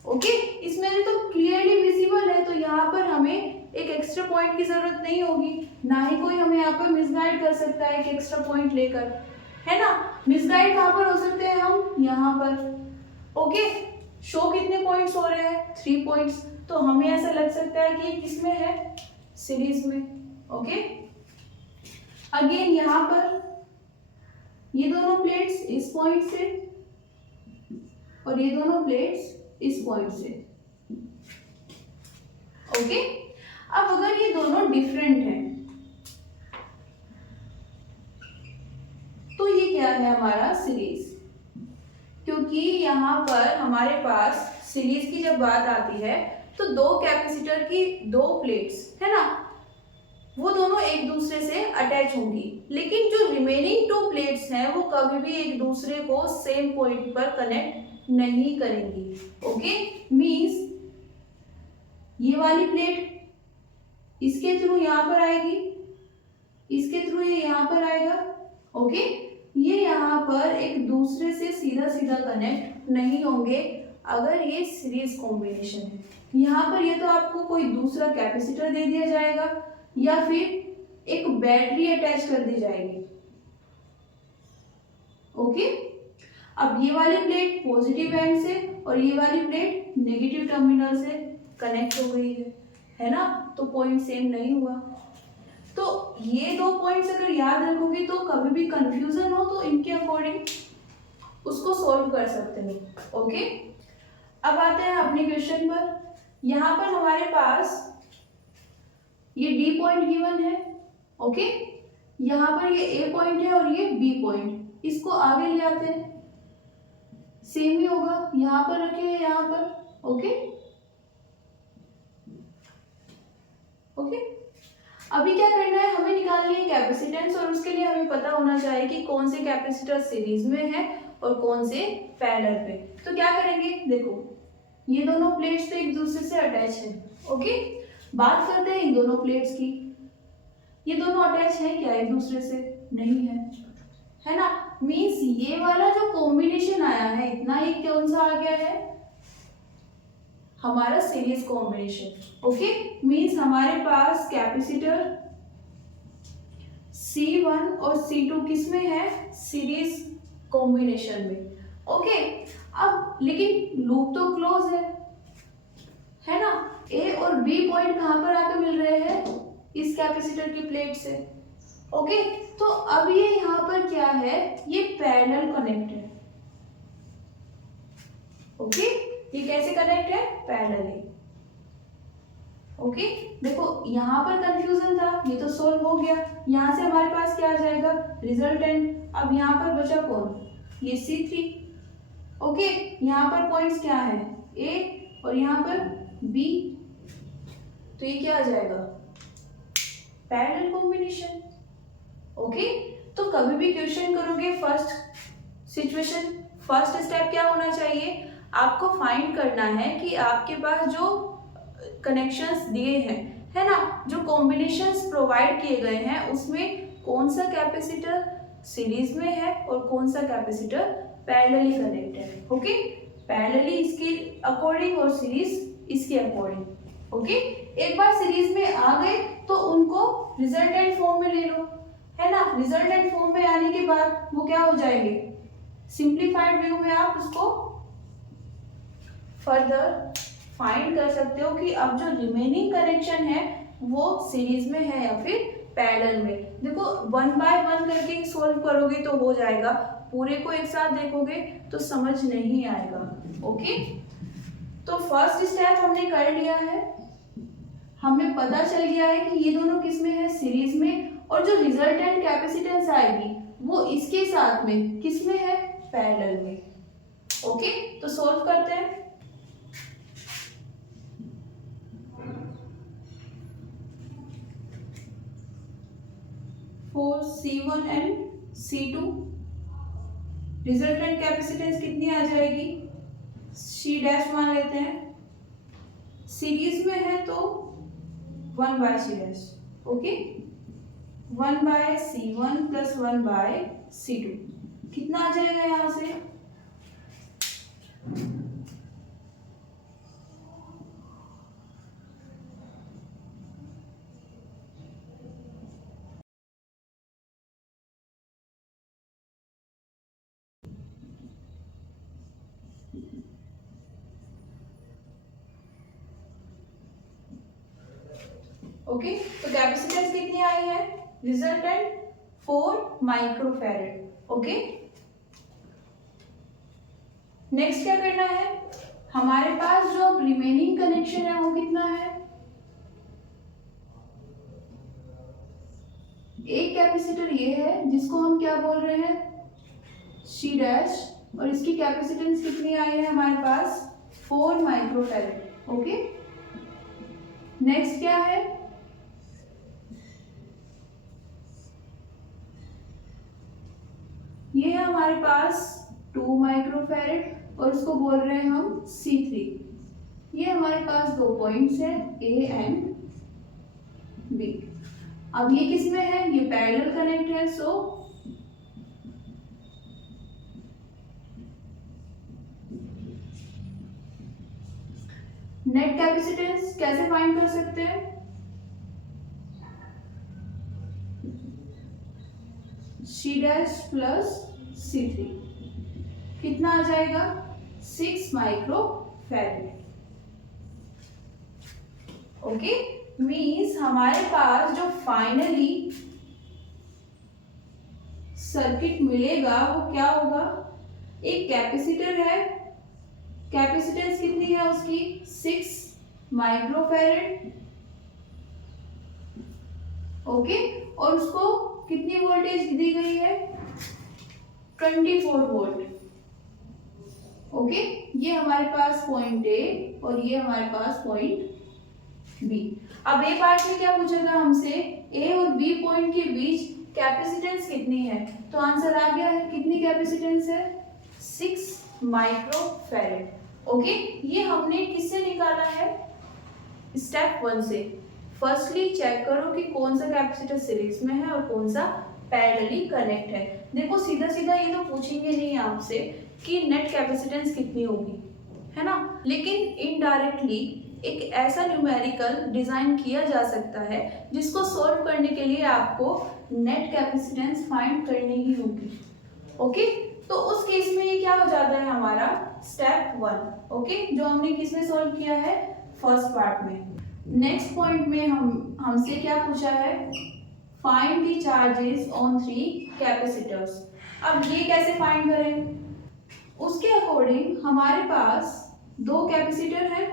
ओके, इसमें तो क्लियरली विजिबल है, तो यहाँ पर हमें एक एक्स्ट्रा पॉइंट की जरूरत नहीं होगी, ना ही कोई हमें यहाँ पर मिसगाइड कर सकता है एक एक्स्ट्रा पॉइंट लेकर, है ना। मिसगाइड कहाँ पर हो सकते हैं हम? यहाँ पर। ओके, शो कितने पॉइंट्स हो रहे हैं? 3 पॉइंट्स, तो हमें ऐसा लग सकता है कि किसमें है? सीरीज में। ओके, अगेन यहाँ पर ये दोनों प्लेट्स इस पॉइंट से और ये दोनों प्लेट्स इस पॉइंट से। ओके, अब अगर ये दोनों डिफरेंट हैं तो ये क्या है? हमारा सीरीज। क्योंकि यहाँ पर हमारे पास सीरीज की जब बात आती है तो 2 कैपेसिटर की 2 प्लेट्स, है ना, वो दोनों एक दूसरे से अटैच होंगी, लेकिन जो रिमेनिंग 2 प्लेट्स हैं वो कभी भी एक दूसरे को सेम पॉइंट पर कनेक्ट नहीं करेंगी। ओके, मींस ये वाली प्लेट इसके थ्रू यहाँ पर आएगी, इसके थ्रू ये यहाँ पर आएगा। ओके, ये यहाँ पर एक दूसरे से सीधा सीधा कनेक्ट नहीं होंगे अगर ये सीरीज कॉम्बिनेशन है, यहाँ पर या तो आपको कोई दूसरा कैपेसिटर दे दिया जाएगा या फिर एक बैटरी अटैच कर दी जाएगी। ओके, अब ये वाली प्लेट पॉजिटिव एंड से और ये वाली प्लेट नेगेटिव टर्मिनल से कनेक्ट हो गई है ना, तो पॉइंट सेम नहीं हुआ। तो ये दो पॉइंट्स अगर याद रखोगे तो कभी भी कंफ्यूजन हो तो इनके अकॉर्डिंग उसको सॉल्व कर सकते हो। ओके, अब आते हैं अपने क्वेश्चन पर। यहाँ पर हमारे पास ये डी पॉइंट गिवन है। ओके, यहाँ पर ये ए पॉइंट है और ये बी पॉइंट, इसको आगे ले आते हैं, सेम ही होगा, यहाँ पर रखें यहाँ पर। ओके ओके, अभी क्या करना है, हमें निकालनी है कैपेसिटेंस और उसके लिए हमें पता होना चाहिए कि कौन से कैपेसिटर सीरीज में है और कौन से पैरेलल पे। तो क्या करेंगे, देखो ये दोनों प्लेट्स तो एक दूसरे से अटैच है। ओके, बात करते हैं इन दोनों प्लेट्स की। ये दोनों अटैच है क्या एक दूसरे से? नहीं है ना। मींस ये वाला जो कॉम्बिनेशन आया है इतना ही कौन सा आ गया है, हमारा सीरीज कॉम्बिनेशन। ओके, मींस हमारे पास कैपेसिटर C1 और C2 किस में है, सीरीज कॉम्बिनेशन में। ओके, अब लेकिन लूप तो क्लोज है ना, ए और बी पॉइंट कहां पर आकर मिल रहे हैं, इस कैपेसिटर की प्लेट से। ओके, तो अब ये यहाँ पर क्या है, ये पैरेलल कनेक्ट है। ओके, ये कैसे कनेक्ट है, पैरेलली। ओके, देखो यहाँ पर कंफ्यूजन था, ये तो सोल्व हो गया। यहाँ से हमारे पास क्या आ जाएगा, रिजल्टेंट। अब यहाँ पर बचा कौन, ये C3। ओके, यहाँ पर पॉइंट्स क्या है, ए और यहाँ पर बी, तो ये क्या आ जाएगा, पैरेलल कॉम्बिनेशन। ओके, तो कभी भी क्वेश्चन करोगे फर्स्ट सिचुएशन, फर्स्ट स्टेप क्या होना चाहिए, आपको फाइंड करना है कि आपके पास जो कनेक्शंस दिए हैं, है ना, जो कॉम्बिनेशंस प्रोवाइड किए गए हैं उसमें कौन सा कैपेसिटर सीरीज में है और कौन सा कैपेसिटर पैरेलली कनेक्ट है। ओके, पैरेलली इसके अकॉर्डिंग और सीरीज इसके अकॉर्डिंग। ओके, एक बार सीरीज में आ गए तो उनको रिजल्टेंट फॉर्म में ले लो, है ना। रिजल्टेंट फॉर्म में आने के बाद वो क्या हो जाएंगे, सिंप्लीफाइड व्यू में आप उसको फर्दर फाइंड कर सकते हो कि अब जो रिमेनिंग कनेक्शन है वो सीरीज में है या फिर पैरेलल में। देखो 1 बाय 1 करके सोल्व करोगे तो हो जाएगा, पूरे को एक साथ देखोगे तो समझ नहीं आएगा। ओके, तो फर्स्ट स्टेप हमने कर लिया है, हमें पता चल गया है कि ये दोनों किस में है, सीरीज में, और जो रिजल्टेंट कैपेसिटेंस आएगी वो इसके साथ में किस में है, पैरेलल में। ओके, तो सोल्व करते हैं। For C1 and C2 resultant capacitance कितनी आ जाएगी, C डैश मान लेते हैं, सीरीज में है तो 1 by C dash. Okay, 1 by C1 plus 1 by C2 कितना आ जाएगा यहाँ से, ओके, तो कैपेसिटेंस कितनी आई है, रिजल्टेंट 4 माइक्रोफैरेड। ओके, नेक्स्ट क्या करना है, हमारे पास जो अब रिमेनिंग कनेक्शन है वो कितना है, एक कैपेसिटर ये है जिसको हम क्या बोल रहे हैं, C डैश, और इसकी कैपेसिटेंस कितनी आई है हमारे पास, 4 माइक्रोफैरेड। ओके, नेक्स्ट क्या है, ये है हमारे पास 2 माइक्रोफैरेड और इसको बोल रहे हैं हम C3। ये हमारे पास दो पॉइंट्स है A एंड B। अब ये किस में है, ये पैरेलल कनेक्ट है, सो नेट कैपेसिटेंस कैसे फाइंड कर सकते हैं? C डैश प्लस C3 कितना आ जाएगा? 6 माइक्रो फैरेड। ओके, मीन्स हमारे पास जो फाइनली सर्किट मिलेगा वो क्या होगा? एक कैपेसिटर है, कैपेसिटेंस कितनी है उसकी? 6 माइक्रो फैरेड। ओके, और उसको कितनी वोल्टेज दी गई है? 24 वोल्ट। ओके, ये हमारे पास पॉइंट ए और ये हमारे पास पॉइंट बी। अब ए पार्ट में क्या पूछेगा हमसे? ए और बी पॉइंट के बीच कैपेसिटेंस कितनी है? तो आंसर आ गया है, कितनी कैपेसिटेंस है? 6 माइक्रो फैरेड। ओके, ये हमने किससे निकाला है? स्टेप 1 से। फर्स्टली चेक करो कि कौन सा कैपेसिटर सीरीज में है और कौन सा पैरेलली कनेक्ट है। देखो सीधा सीधा ये तो पूछेंगे नहीं आपसे कि नेट कैपेसिटेंस कितनी होगी, है ना, लेकिन इनडायरेक्टली एक ऐसा न्यूमेरिकल डिजाइन किया जा सकता है जिसको सॉल्व करने के लिए आपको नेट कैपेसिटेंस फाइंड करनी ही होगी। ओके, तो उस केस में ये क्या हो जाता है हमारा? स्टेप 1। ओके, जो हमने किसमें सॉल्व किया है? फर्स्ट पार्ट में। नेक्स्ट पॉइंट में हमसे क्या पूछा है? Find the charges on 3 capacitors. अब ये कैसे फाइंड करें? उसके अकॉर्डिंग हमारे पास 2 कैपेसिटर है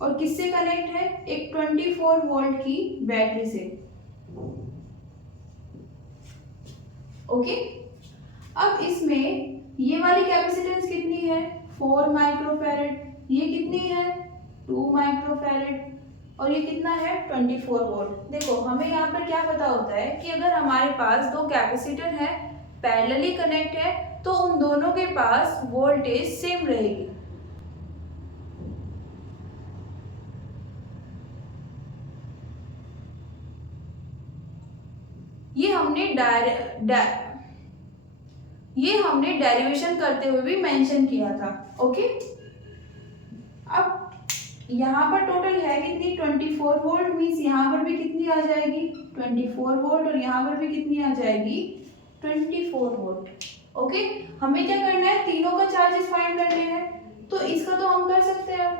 और किससे कनेक्ट है? एक 24 वोल्ट की बैटरी से। ओके, अब इसमें ये वाली कैपेसिटेंस कितनी है? 4 माइक्रोफैरेड। ये कितनी है? 2 माइक्रोफैरेड। और ये कितना है? 24 वोल्ट। देखो हमें यहाँ पर क्या पता होता है कि अगर हमारे पास 2 कैपेसिटर है, पैरेलली कनेक्ट है, तो उन दोनों के पास वोल्टेज सेम रहेगी। ये हमने डेरिवेशन करते हुए भी मेंशन किया था। ओके, अब यहाँ पर टोटल है कितनी? 24 वोल्ट। मीन्स यहाँ पर भी कितनी आ जाएगी? 24 वोल्ट। और यहाँ पर भी कितनी आ जाएगी? 24 वोल्ट। ओके, हमें क्या करना है? तीनों का चार्जेस फाइंड करने हैं। तो इसका तो हम कर सकते हैं,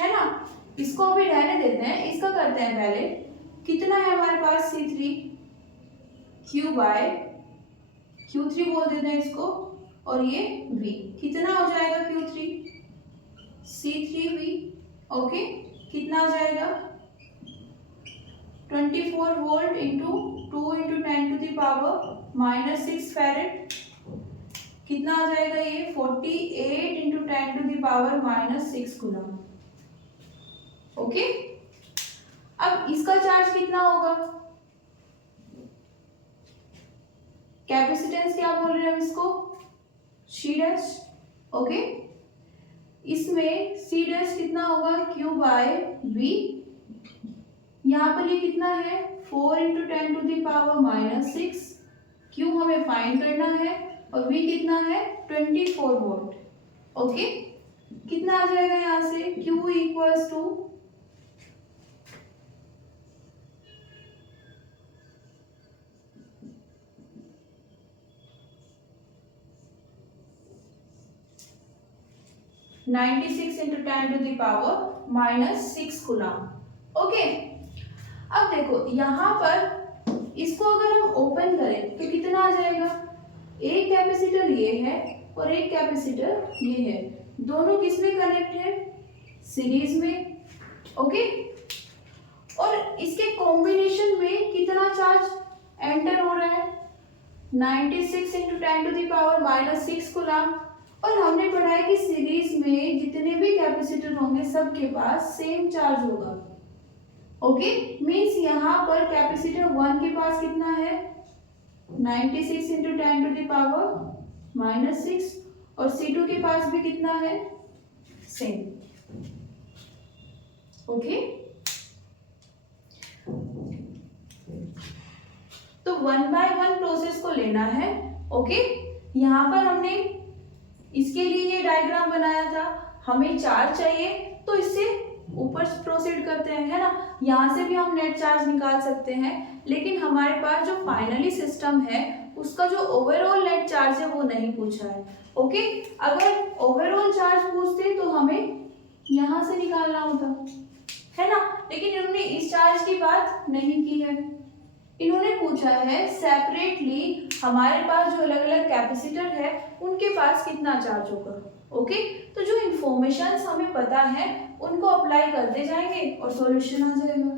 है ना, इसको अभी रहने देते हैं, इसका करते हैं पहले। कितना है हमारे पास? C3 Q बाय Q3 बोल देते हैं इसको, और ये V। कितना हो जाएगा Q3? C3V। ओके, कितना आ जाएगा? 24 volt into 2 into 10 to the power -6 farad. कितना आ जाएगा ये? 48 into 10 to the power -6 coulomb. Okay, अब इसका चार्ज कितना होगा? कैपेसिटेंस क्या बोल रहे हैं हम इसको? C dash. ओके, इसमें C डैश कितना होगा? Q by V। यहाँ पर ये कितना है? 4 into 10 to the power -6। Q हमें फाइंड करना है और V कितना है? 24 वोल्ट। ओके, कितना आ जाएगा यहाँ से? Q equals to 96 into 10 to the power -6 coulomb. Okay, अब देखो यहाँ पर इसको अगर हम ओपन करें तो कितना आ जाएगा? एक कैपेसिटर ये है और एक कैपेसिटर ये है। दोनों किस में कनेक्ट है? सीरीज में। ओके, और इसके कॉम्बिनेशन में कितना चार्ज एंटर हो रहा है? 96 into 10 to the power -6 coulomb. और हमने पढ़ा है कि सीरीज में जितने भी कैपेसिटर होंगे सबके पास सेम चार्ज होगा। ओके, मीन्स यहाँ पर कैपेसिटर 1 के पास कितना है? 96 इंटू 10 टू द पावर -6, और C2 के पास भी कितना है? सेम। ओके, तो 1 बाय 1 प्रोसेस को लेना है। ओके, यहाँ पर हमने इसके लिए ये डायग्राम बनाया था। हमें चार्ज चाहिए तो इससे ऊपर प्रोसीड करते हैं, है ना। यहाँ से भी हम नेट चार्ज निकाल सकते हैं, लेकिन हमारे पास जो फाइनली सिस्टम है उसका जो ओवरऑल नेट चार्ज है वो नहीं पूछा है। ओके, अगर ओवरऑल चार्ज पूछते तो हमें यहाँ से निकालना होता, है ना। लेकिन इन्होंने इस चार्ज की बात नहीं की है, इन्होंने पूछा है सेपरेटली हमारे पास जो अलग अलग कैपेसिटर है उनके पास कितना चार्ज होगा। ओके, तो जो इंफॉर्मेशन हमें पता है उनको अप्लाई करते जाएंगे और सॉल्यूशन आ जाएगा,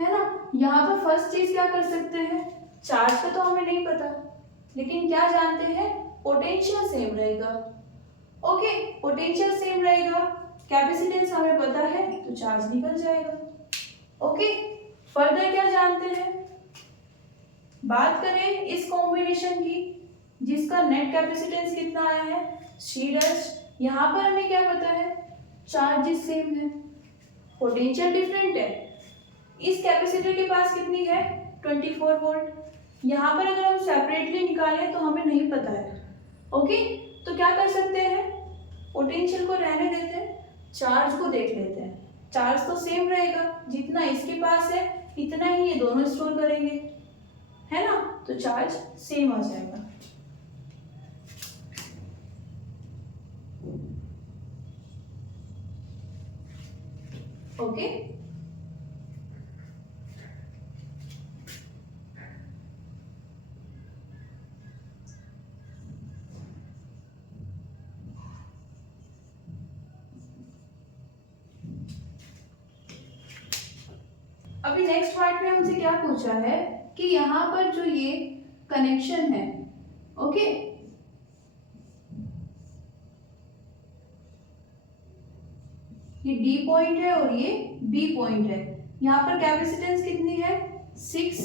है ना। यहाँ पर फर्स्ट चीज क्या कर सकते हैं, चार्ज का तो हमें नहीं पता, लेकिन क्या जानते हैं, पोटेंशियल सेम रहेगा। ओके, पोटेंशियल सेम रहेगा, कैपेसिटेंस हमें पता है तो चार्ज निकल जाएगा। ओके, फर्दर क्या जानते हैं, बात करें इस कॉम्बिनेशन की जिसका नेट कैपेसिटेंस कितना आया है C'। यहाँ पर हमें क्या पता है, चार्जेस सेम है, पोटेंशियल डिफरेंट है। इस कैपेसिटर के पास कितनी है 24 वोल्ट। यहाँ पर अगर हम सेपरेटली निकालें तो हमें नहीं पता है। ओके, तो क्या कर सकते हैं, पोटेंशियल को रहने देते हैं, चार्ज को देख लेते हैं। चार्ज तो सेम रहेगा, जितना इसके पास है इतना ही ये दोनों स्टोर करेंगे, है ना, तो चार्ज सेम आ जाएगा। ओके, अभी नेक्स्ट पार्ट में हमसे क्या पूछा है कि यहाँ पर जो ये कनेक्शन है, ओके, ये D पॉइंट है और ये B पॉइंट है। यहाँ पर कैपेसिटेंस कितनी है 6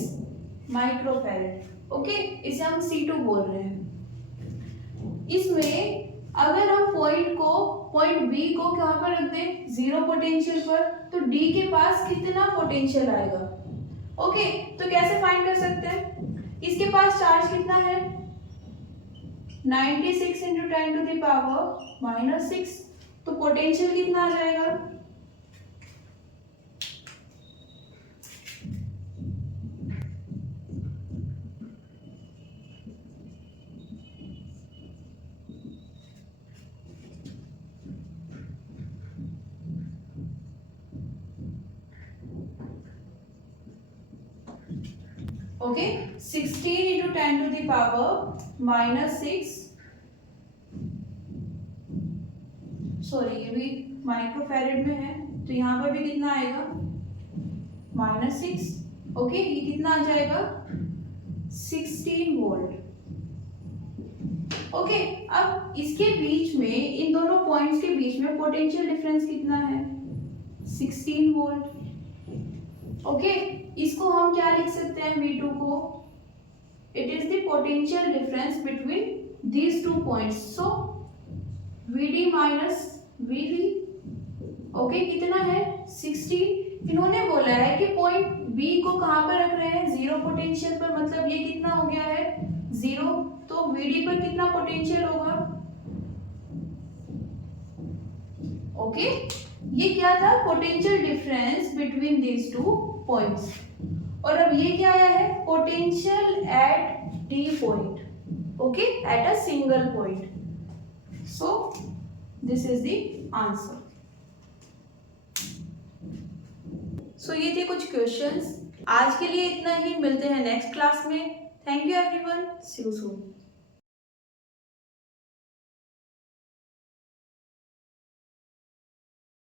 माइक्रोफैरेड। ओके, इसे हम C2 बोल रहे हैं। इसमें अगर हम पॉइंट B को कहाँ पर रख दें, 0 पोटेंशियल पर, तो D के पास कितना पोटेंशियल आएगा। ओके, तो कैसे फाइंड कर सकते हैं, इसके पास चार्ज कितना है 96 × 10⁻⁻6, तो पोटेंशियल कितना आ जाएगा, ओके 16 × 10⁻⁻6, सॉरी ये भी माइक्रोफैरेड में है तो यहाँ पर भी कितना आएगा -6। ओके, ये कितना आ जाएगा 16 वोल्ट। ओके, अब इसके बीच में, इन दोनों पॉइंट्स के बीच में पोटेंशियल डिफरेंस कितना है 16 वोल्ट। ओके, इसको हम क्या लिख सकते हैं, V2 को, it is the potential difference between these two points, so VD minus VD। Okay, कितना है 16। इन्होंने बोला है कि पॉइंट B को कहाँ पर रख रहे हैं, 0 पोटेंशियल पर, मतलब ये कितना हो गया है 0, तो VD पर कितना पोटेंशियल होगा। ओके, ये क्या था, potential difference between these two points. और अब ये क्या आया है, potential at D point. Okay, at a single point. So this is the answer. So ये थे कुछ क्वेश्चंस। आज के लिए इतना ही, मिलते हैं नेक्स्ट क्लास में। Thank you everyone, see you soon.